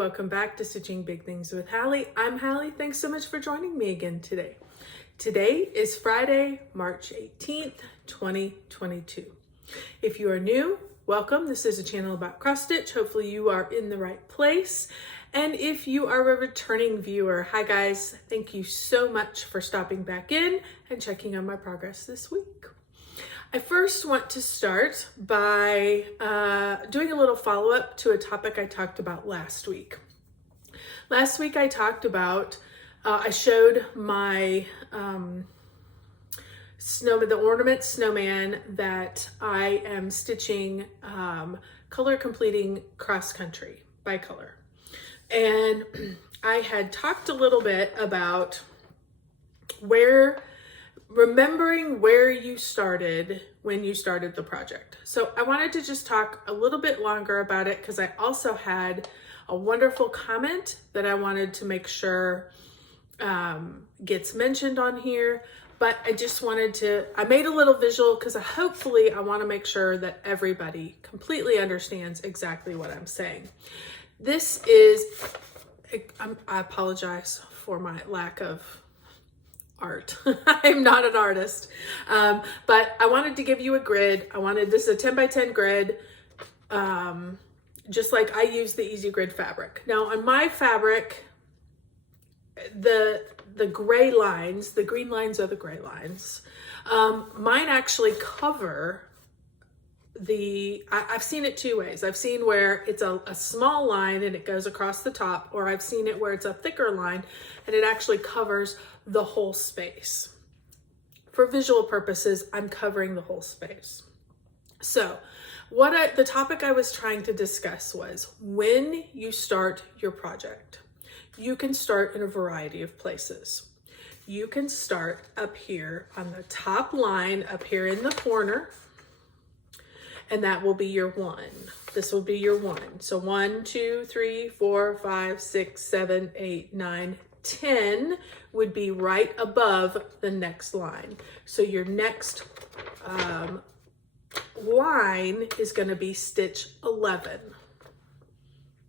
welcome back to Stitching Big Things with Hallie. I'm Hallie. Thanks so much for joining me again today. Today is Friday, March 18th, 2022. If you are new, welcome. This is a channel about cross stitch. Hopefully you are in the right place. And if you are a returning viewer, hi guys, thank you so much for stopping back in and checking on my progress this week. I first want to start by doing a little follow-up to a topic I talked about last week. Last week I talked about, I showed my the ornament snowman that I am stitching color completing cross country by color. And I had talked a little bit about remembering where you started when you started the project. So I wanted to just talk a little bit longer about it because I also had a wonderful comment that I wanted to make sure gets mentioned on here. But I just wanted I made a little visual because hopefully I want to make sure that everybody completely understands exactly what I'm saying. This is, I apologize for my lack of art. I'm not an artist, but I wanted to give you a grid. This is a 10 by 10 grid, just like I use the Easy Grid fabric. Now on my fabric, the gray lines, the green lines are the gray lines. Mine actually cover I've seen it two ways. I've seen where it's a small line and it goes across the top, or I've seen it where it's a thicker line and it actually covers the whole space. For visual purposes, I'm covering the whole space. So the topic I was trying to discuss was when you start your project, you can start in a variety of places. You can start up here on the top line, up here in the corner, and that will be your 1. This will be your 1. So 1, 2, 3, 4, 5, 6, 7, 8, 9, 10 would be right above the next line. So your next line is going to be stitch 11.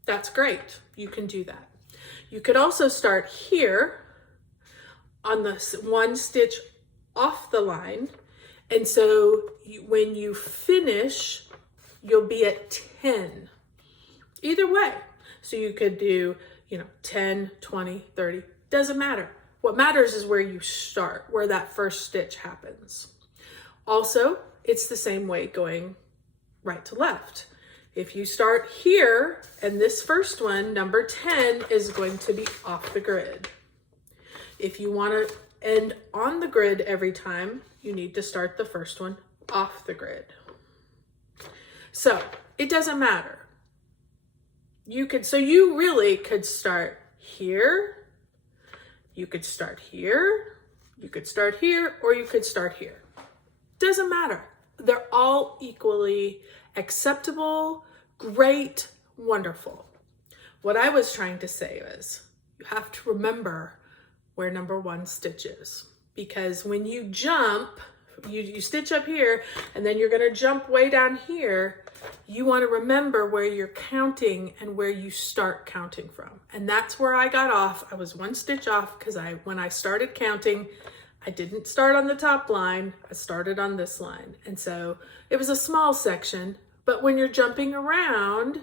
That's great. You can do that. You could also start here on the 1 stitch off the line. And so when you finish, you'll be at 10. Either way. So you could do, 10, 20, 30, doesn't matter. What matters is where you start, where that first stitch happens. Also, it's the same way going right to left. If you start here, and this first one, number 10, is going to be off the grid. If you want to end on the grid every time, you need to start the first one off the grid. So it doesn't matter. You really could start here, you could start here, you could start here, or you could start here. Doesn't matter. They're all equally acceptable, great, wonderful. What I was trying to say is you have to remember where number 1 stitch is, because when you jump, you stitch up here and then you're going to jump way down here. You want to remember where you're counting and where you start counting from. And that's where I got off. I was 1 stitch off because when I started counting, I didn't start on the top line. I started on this line. And so it was a small section, but when you're jumping around,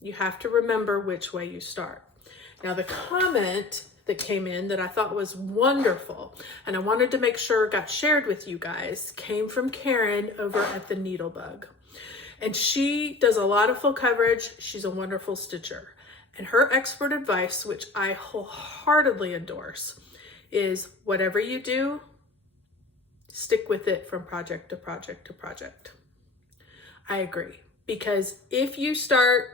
you have to remember which way you start. Now the comment that came in that I thought was wonderful, and I wanted to make sure got shared with you guys, came from Karen over at the Needlebug. And she does a lot of full coverage. She's a wonderful stitcher. And her expert advice, which I wholeheartedly endorse, is whatever you do, stick with it from project to project to project. I agree, because if you start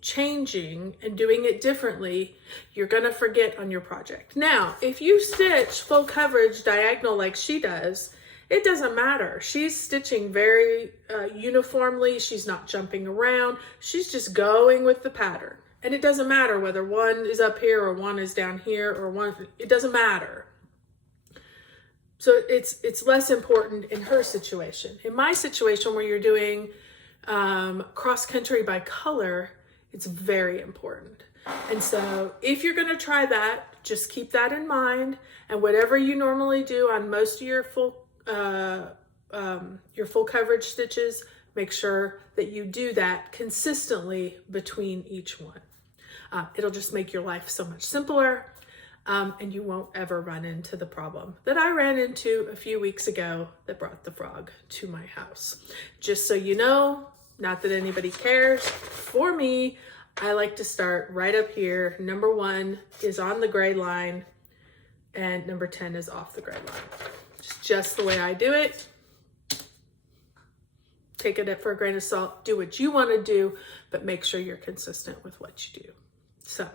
changing and doing it differently, you're going to forget on your project. Now, if you stitch full coverage diagonal like she does, it doesn't matter. She's stitching very uniformly. She's not jumping around. She's just going with the pattern. And it doesn't matter whether 1 is up here or 1 is down here or 1, it doesn't matter. So it's less important in her situation. In my situation where you're doing cross country by color, it's very important. And so if you're going to try that, just keep that in mind. And whatever you normally do on most of your full coverage stitches, make sure that you do that consistently between each one. It'll just make your life so much simpler, and you won't ever run into the problem that I ran into a few weeks ago that brought the frog to my house. Just so you know, not that anybody cares, for me, I like to start right up here. Number 1 is on the gray line, and number 10 is off the gray line. Just the way I do it. Take it for a grain of salt. Do what you want to do, but make sure you're consistent with what you do. So,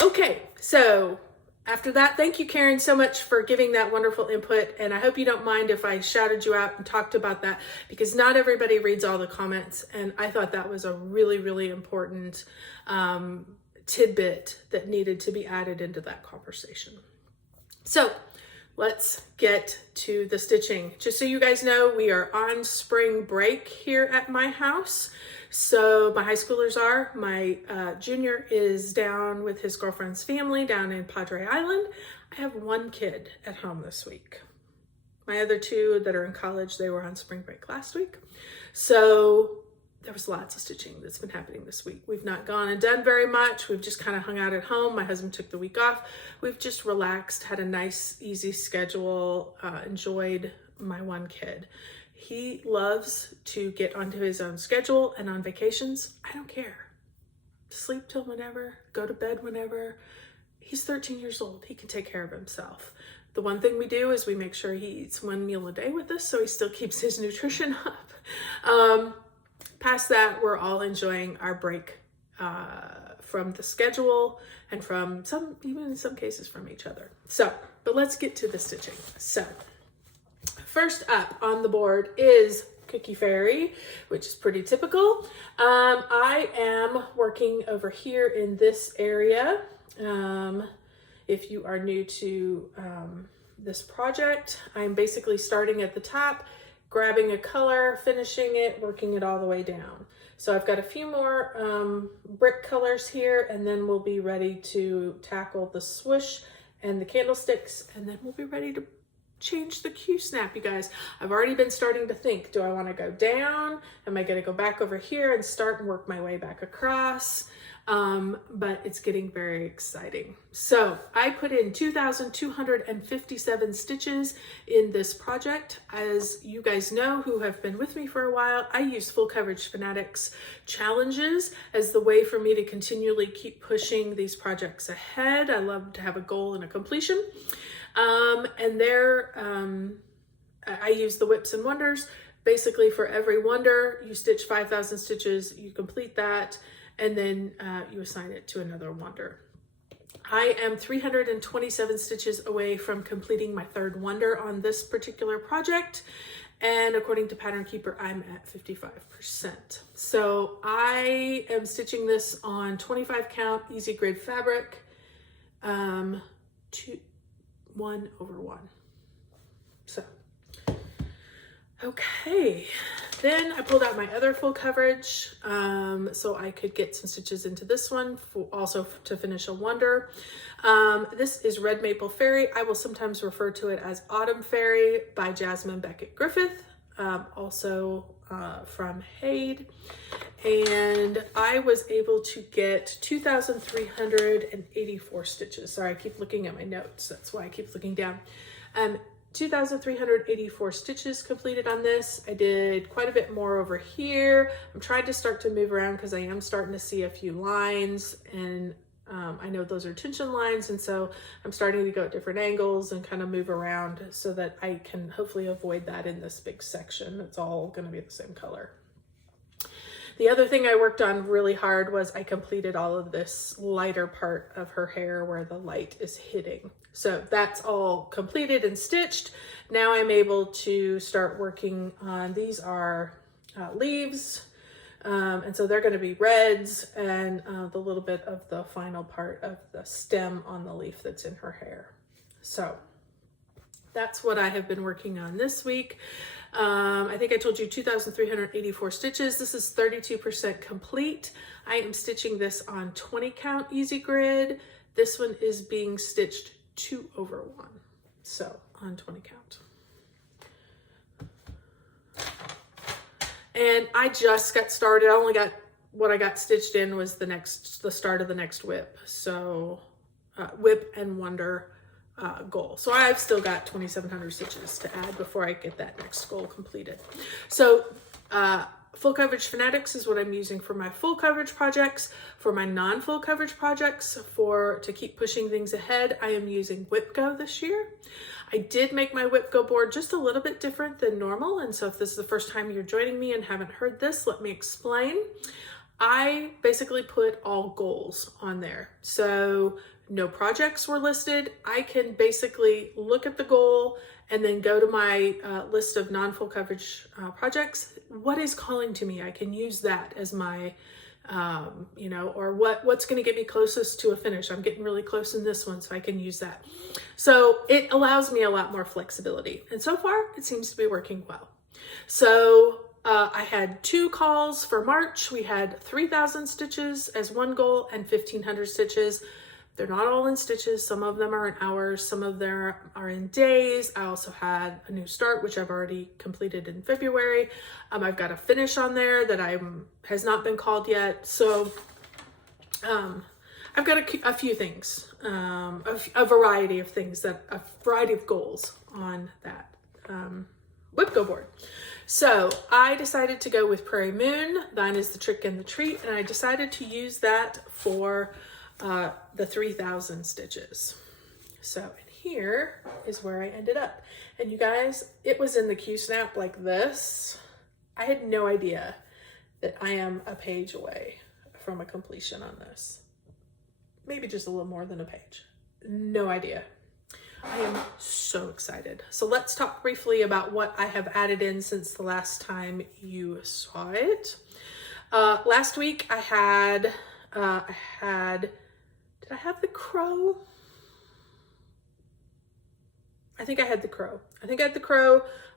okay. So after that, thank you, Karen, so much for giving that wonderful input. And I hope you don't mind if I shouted you out and talked about that, because not everybody reads all the comments. And I thought that was a really, really important tidbit that needed to be added into that conversation. So let's get to the stitching. Just so you guys know, we are on spring break here at my house. So my high schoolers are. My junior is down with his girlfriend's family down in Padre Island. I have 1 kid at home this week. My other 2 that are in college, they were on spring break last week. So there was lots of stitching that's been happening this week. We've not gone and done very much. We've just kind of hung out at home. My husband took the week off. We've just relaxed, had a nice, easy schedule, enjoyed my 1 kid. He loves to get onto his own schedule, and on vacations, I don't care. Sleep till whenever, go to bed whenever. He's 13 years old. He can take care of himself. The one thing we do is we make sure he eats 1 meal a day with us, so he still keeps his nutrition up. Past that, we're all enjoying our break from the schedule and from even in some cases from each other. So, but let's get to the stitching. So, first up on the board is Cookie Fairy, which is pretty typical. I am working over here in this area. If you are new to this project, I'm basically starting at the top, grabbing a color, finishing it, working it all the way down. So I've got a few more brick colors here, and then we'll be ready to tackle the swoosh and the candlesticks, and then we'll be ready to change the Q-snap, you guys. I've already been starting to think, do I want to go down? Am I going to go back over here and start and work my way back across? But it's getting very exciting. So I put in 2,257 stitches in this project. As you guys know, who have been with me for a while, I use Full Coverage Fanatics challenges as the way for me to continually keep pushing these projects ahead. I love to have a goal and a completion. And there, I use the Whips and Wonders. Basically, for every wonder, you stitch 5,000 stitches, you complete that, and then you assign it to another wonder. I am 327 stitches away from completing my 3rd wonder on this particular project. And according to Pattern Keeper, I'm at 55%. So I am stitching this on 25 count, easy grid fabric, 1/1. So, okay. Then I pulled out my other full coverage so I could get some stitches into this one, also to finish a wonder. This is Red Maple Fairy. I will sometimes refer to it as Autumn Fairy by Jasmine Beckett Griffith, also from Hade. And I was able to get 2,384 stitches. Sorry, I keep looking at my notes. That's why I keep looking down. 2,384 stitches completed on this. I did quite a bit more over here. I'm trying to start to move around because I am starting to see a few lines, and I know those are tension lines, and so I'm starting to go at different angles and kind of move around so that I can hopefully avoid that in this big section. It's all going to be the same color. The other thing I worked on really hard was I completed all of this lighter part of her hair where the light is hitting. So that's all completed and stitched. Now I'm able to start working on, these are leaves. And so they're going to be reds, and the little bit of the final part of the stem on the leaf that's in her hair. So that's what I have been working on this week. I think I told you 2,384 stitches. This is 32% complete. I am stitching this on 20 count easy grid. This one is being stitched 2/1. So on 20 count. And I just got started. I only got, what I got stitched in was the start of the next whip. So whip and wonder goal. So I've still got 2,700 stitches to add before I get that next goal completed. So full coverage fanatics is what I'm using for my full coverage projects. For my non-full coverage projects, to keep pushing things ahead, I am using WhipGo this year. I did make my WhipGo board just a little bit different than normal. And so if this is the first time you're joining me and haven't heard this, let me explain. I basically put all goals on there. So no projects were listed. I can basically look at the goal and then go to my list of non-full coverage projects. What is calling to me? I can use that as my, or what's going to get me closest to a finish. I'm getting really close in this one, so I can use that. So it allows me a lot more flexibility. And so far, it seems to be working well. So I had 2 calls for March. We had 3,000 stitches as one goal and 1,500 stitches. They're not all in stitches. Some of them are in hours. Some of them are in days. I also had a new start, which I've already completed in February. I've got a finish on there that has not been called yet. So I've got a few things, a variety of things, a variety of goals on that WhipGo board. So I decided to go with Prairie Moon. Thine is the trick and the treat. And I decided to use that for the 3,000 stitches. So, and here is where I ended up. And you guys, it was in the Q-snap like this. I had no idea that I am a page away from a completion on this. Maybe just a little more than a page. No idea. I am so excited. So let's talk briefly about what I have added in since the last time you saw it. Last week I had, did I have the crow? I think I had the crow.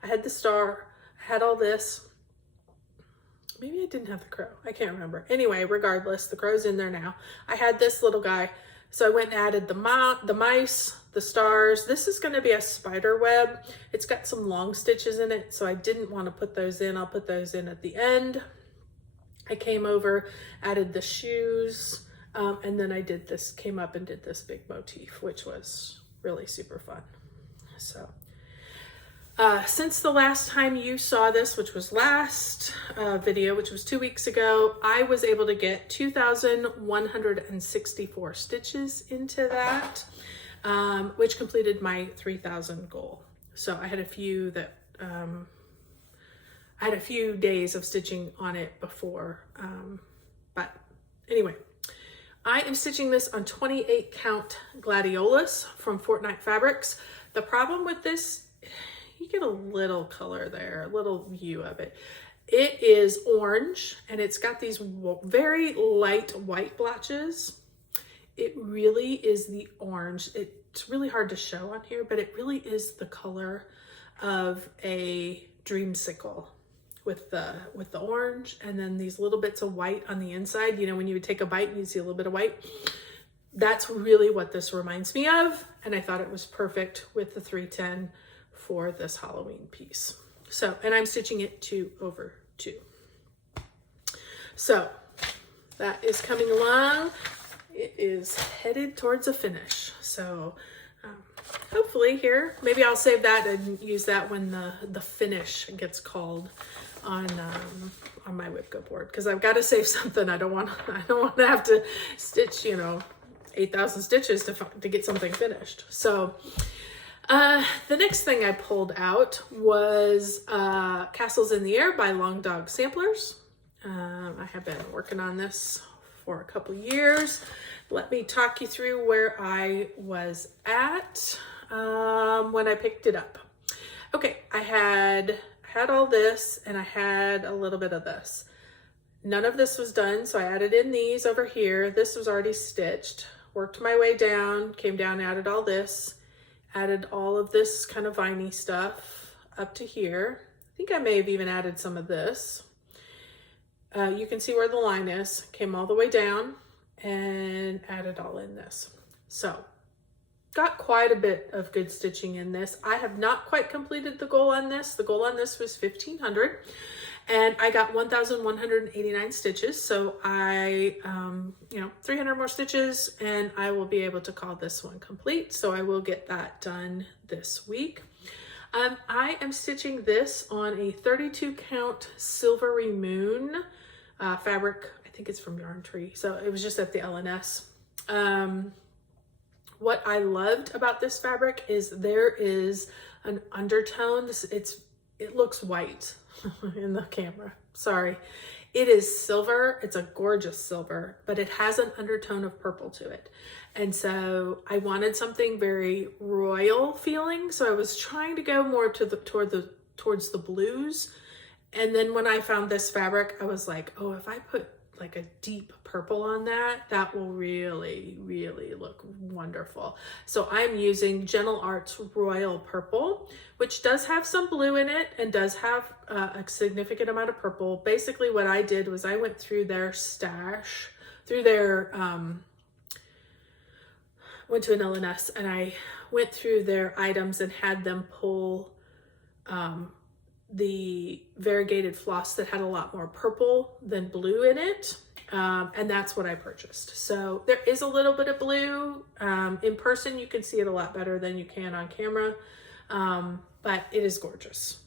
I had the star, I had all this. Maybe I didn't have the crow. I can't remember. Anyway, regardless, the crow's in there now. I had this little guy. So I went and added the mice, the stars. This is going to be a spider web. It's got some long stitches in it, so I didn't want to put those in. I'll put those in at the end. I came over, added the shoes, and then I came up and did this big motif, which was really super fun. So since the last time you saw this, which was last video, which was 2 weeks ago, I was able to get 2,164 stitches into that, which completed my 3,000 goal. So I had a few days of stitching on it before, but anyway, I am stitching this on 28 count gladiolus from Fortnite Fabrics. The problem with this, you get a little color there, a little view of it. It is orange and it's got these very light white blotches. It really is the orange. It's really hard to show on here, but it really is the color of a dreamsicle with the orange and then these little bits of white on the inside. You know, when you would take a bite and you'd see a little bit of white. That's really what this reminds me of. And I thought it was perfect with the 310 for this Halloween piece. So, and I'm stitching it 2/2. So that is coming along. It is headed towards a finish. So hopefully here, maybe I'll save that and use that when the finish gets called on my WhipGo board, because I've got to save something. I don't want to have to stitch, 8,000 stitches to get something finished. So the next thing I pulled out was Castles in the Air by Long Dog Samplers. I have been working on this for a couple years. Let me talk you through where I was at when I picked it up. Okay, I had all this and I had a little bit of this. None of this was done, so I added in these over here. This was already stitched. Worked my way down, came down, added all this, added all of this kind of viney stuff up to here. think I may have even added some of this. You can see where the line is, came all the way down and added all in this. So got quite a bit of good stitching in this. I have not quite completed the goal on this. The goal on this was 1,500 and I got 1,189 stitches. So I, 300 more stitches and I will be able to call this one complete. So I will get that done this week. I am stitching this on a 32 count Silvery Moon fabric. I think it's from Yarn Tree. So it was just at the LNS. What I loved about this fabric is there is an undertone. It looks white in the camera. Sorry. It is silver. It's a gorgeous silver, but it has an undertone of purple to it. And so I wanted something very royal feeling. So I was trying to go more towards the blues. And then when I found this fabric, I was like, oh, if I put like a deep purple on that, that will really, really look wonderful. So I'm using Gentle Arts Royal Purple, which does have some blue in it and does have a significant amount of purple. Basically what I did was I went through their stash, through their, went to an LNS and I went through their items and had them pull the variegated floss that had a lot more purple than blue in it. And that's what I purchased. So there is a little bit of blue. In person, you can see it a lot better than you can on camera. But it is gorgeous.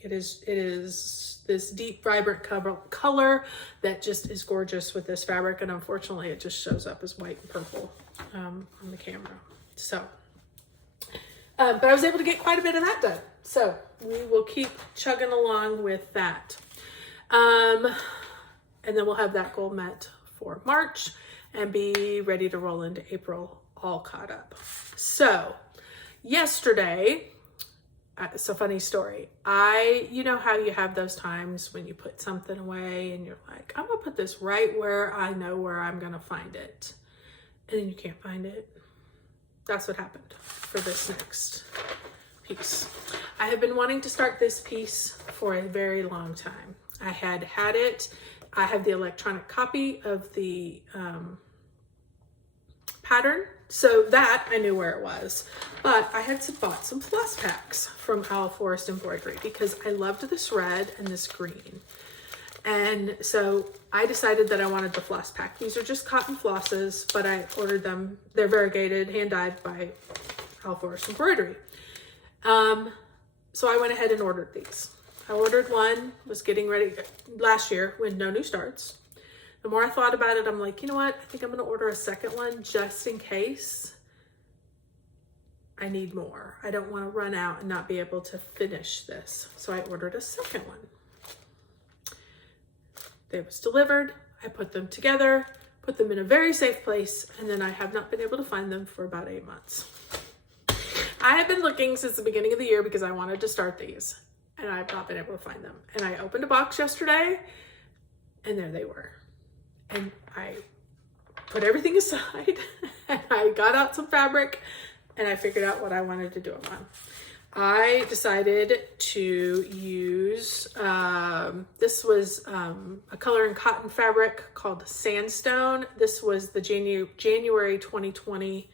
It is this deep, vibrant color that just is gorgeous with this fabric. And unfortunately, it just shows up as white and purple on the camera. So, but I was able to get quite a bit of that done. So we will keep chugging along with that. And then we'll have that goal met for March and be ready to roll into April all caught up. So yesterday, it's a funny story. You know how you have those times when you put something away and you're like, I'm gonna put this right where I know where I'm gonna find it. And then you can't find it. That's what happened for this next piece. I have been wanting to start this piece for a very long time. I had it. I have the electronic copy of the pattern, so that I knew where it was. But I had bought some floss packs from Owl Forest Embroidery because I loved this red and this green. And so I decided that I wanted the floss pack. These are just cotton flosses, but I ordered them. They're variegated, hand-dyed by Owl Forest Embroidery. So I went ahead and ordered these. I ordered one, was getting ready last year when no new starts. The more I thought about it, I'm like, you know what? I think I'm going to order a second one just in case I need more. I don't want to run out and not be able to finish this. So I ordered a second one. They was delivered. I put them together, put them in a very safe place, and then I have not been able to find them for about 8 months. I have been looking since the beginning of the year because I wanted to start these, and I've not been able to find them. And I opened a box yesterday, and there they were. And I put everything aside, and I got out some fabric, and I figured out what I wanted to do them on. I decided to use, this was a color in cotton fabric called Sandstone. This was the January 2020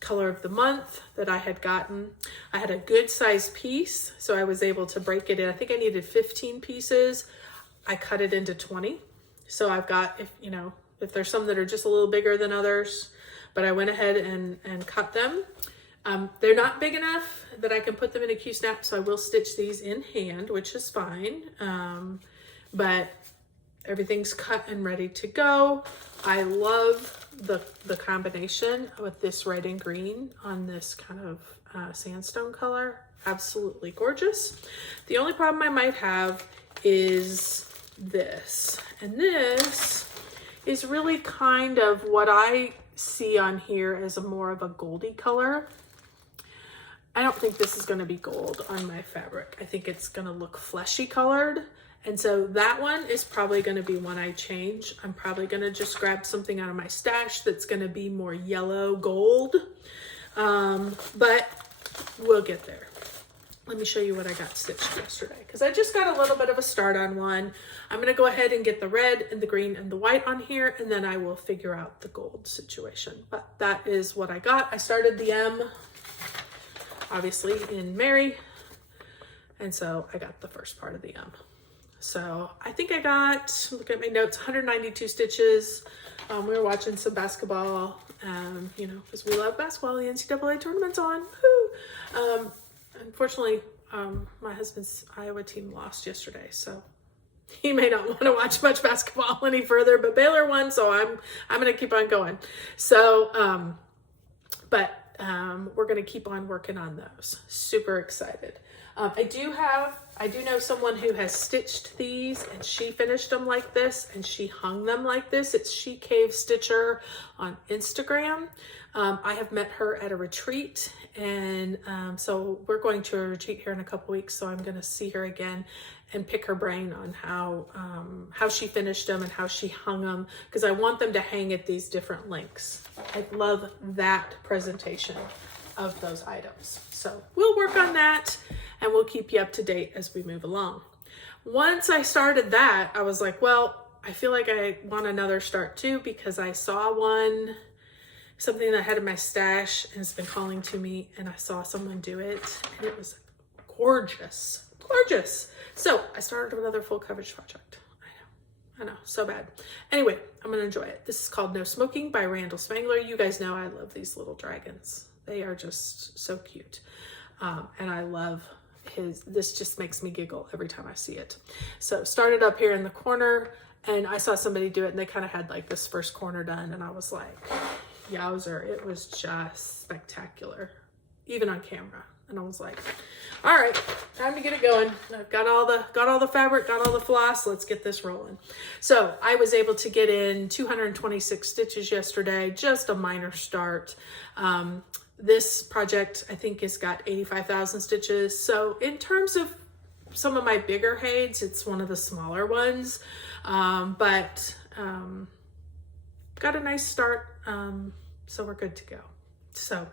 color of the month that I had gotten. I had a good size piece, so I was able to break it in. I think I needed 15 pieces. I cut it into 20. So I've got, if there's some that are just a little bigger than others, but I went ahead and cut them. They're not big enough that I can put them in a Q-snap, so I will stitch these in hand, which is fine. But everything's cut and ready to go. I love the combination with this red and green on this kind of sandstone color. Absolutely gorgeous. The only problem I might have is this. And this is really kind of what I see on here as more of a goldy color. I don't think this is going to be gold on my fabric. I think it's going to look fleshy colored. And so that one is probably going to be one I change. I'm probably going to just grab something out of my stash that's going to be more yellow gold. But we'll get there. let me show you what I got stitched yesterday, because I just got a little bit of a start on one. I'm going to go ahead and get the red and the green and the white on here, and then I will figure out the gold situation. But that is what I got. I started the M, obviously, in Mary, and so I got the first part of the M. So I think I got, look at my notes, 192 stitches. We were watching some basketball, you know, because we love basketball. The NCAA tournament's on. Woo! Unfortunately, my husband's Iowa team lost yesterday, so he may not want to watch much basketball any further, but Baylor won, so I'm going to keep on going. So, we're going to keep on working on those. Super excited. I do know someone who has stitched these, and she finished them like this, and she hung them like this. It's She Cave Stitcher on Instagram. I have met her at a retreat, and so we're going to a retreat here in a couple weeks, so I'm going to see her again and pick her brain on how she finished them and how she hung them, because I want them to hang at these different lengths. I love that presentation of those items. So we'll work on that, and we'll keep you up to date as we move along. Once I started that, I was like, well, I feel like I want another start too, because I saw something that I had in my stash and it's been calling to me, and I saw someone do it, and it was gorgeous, gorgeous. So I started another full coverage project. I know, so bad. Anyway, I'm gonna enjoy it. This is called No Smoking by Randall Spangler. You guys know I love these little dragons. They are just so cute. And I love this just makes me giggle every time I see it. So started up here in the corner, and I saw somebody do it, and they kind of had like this first corner done, and I was like, yowzer, it was just spectacular, even on camera. And I was like, all right, time to get it going. I've got all the fabric, got all the floss, let's get this rolling. So I was able to get in 226 stitches yesterday, just a minor start. This project, I think, has got 85,000 stitches. So in terms of some of my bigger heids, it's one of the smaller ones, but got a nice start, so we're good to go. So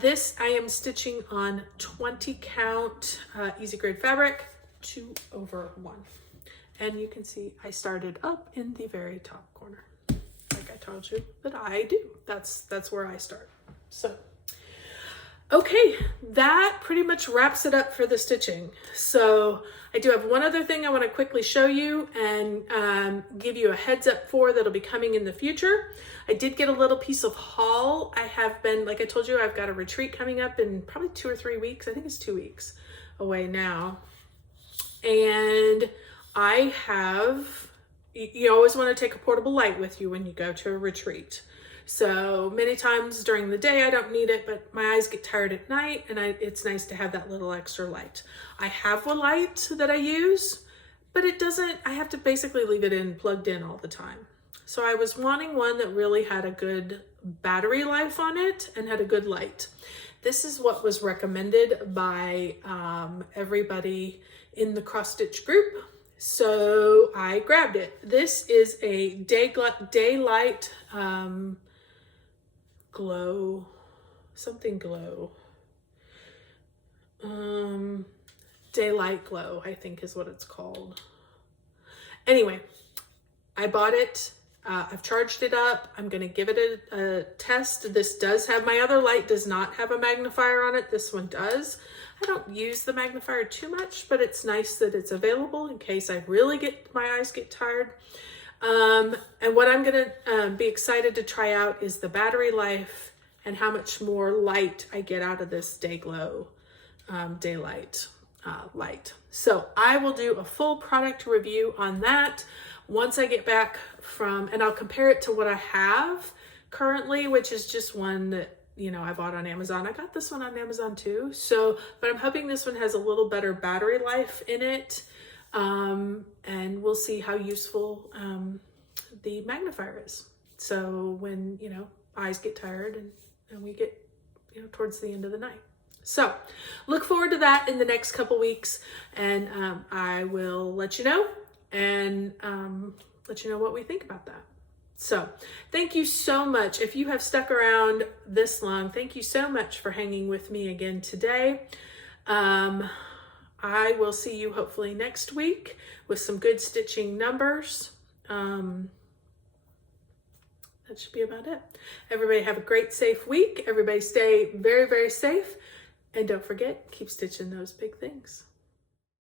this I am stitching on 20 count easy grade fabric, 2/1. And you can see I started up in the very top corner, like I told you that I do. That's where I start. So, okay, that pretty much wraps it up for the stitching. So I do have one other thing I want to quickly show you and give you a heads up for that'll be coming in the future. I did get a little piece of haul. I have been, like I told you, I've got a retreat coming up in probably 2 or 3 weeks. I think it's 2 weeks away now. And I have, you always want to take a portable light with you when you go to a retreat. So many times during the day I don't need it, but my eyes get tired at night, and it's nice to have that little extra light. I have a light that I use, but it doesn't, I have to basically leave it plugged in all the time. So I was wanting one that really had a good battery life on it and had a good light. This is what was recommended by everybody in the cross stitch group. So I grabbed it. This is a daylight glow, something glow. Daylight glow, I think is what it's called. Anyway, I bought it. I've charged it up. I'm going to give it a test. This does have, my other light does not have a magnifier on it. This one does. I don't use the magnifier too much, but it's nice that it's available in case I really my eyes get tired. And what I'm going to be excited to try out is the battery life and how much more light I get out of this Dayglow daylight light. So I will do a full product review on that once I get back and I'll compare it to what I have currently, which is just one that, you know, I bought on Amazon. I got this one on Amazon too. So, but I'm hoping this one has a little better battery life in it. And we'll see how useful the magnifier is. So when, you know, eyes get tired and we get, you know, towards the end of the night. So look forward to that in the next couple weeks, and I will let you know and let you know what we think about that. So thank you so much. If you have stuck around this long, thank you so much for hanging with me again today. I will see you hopefully next week with some good stitching numbers. That should be about it. Everybody have a great, safe week. Everybody stay very, very safe. And don't forget, keep stitching those big things.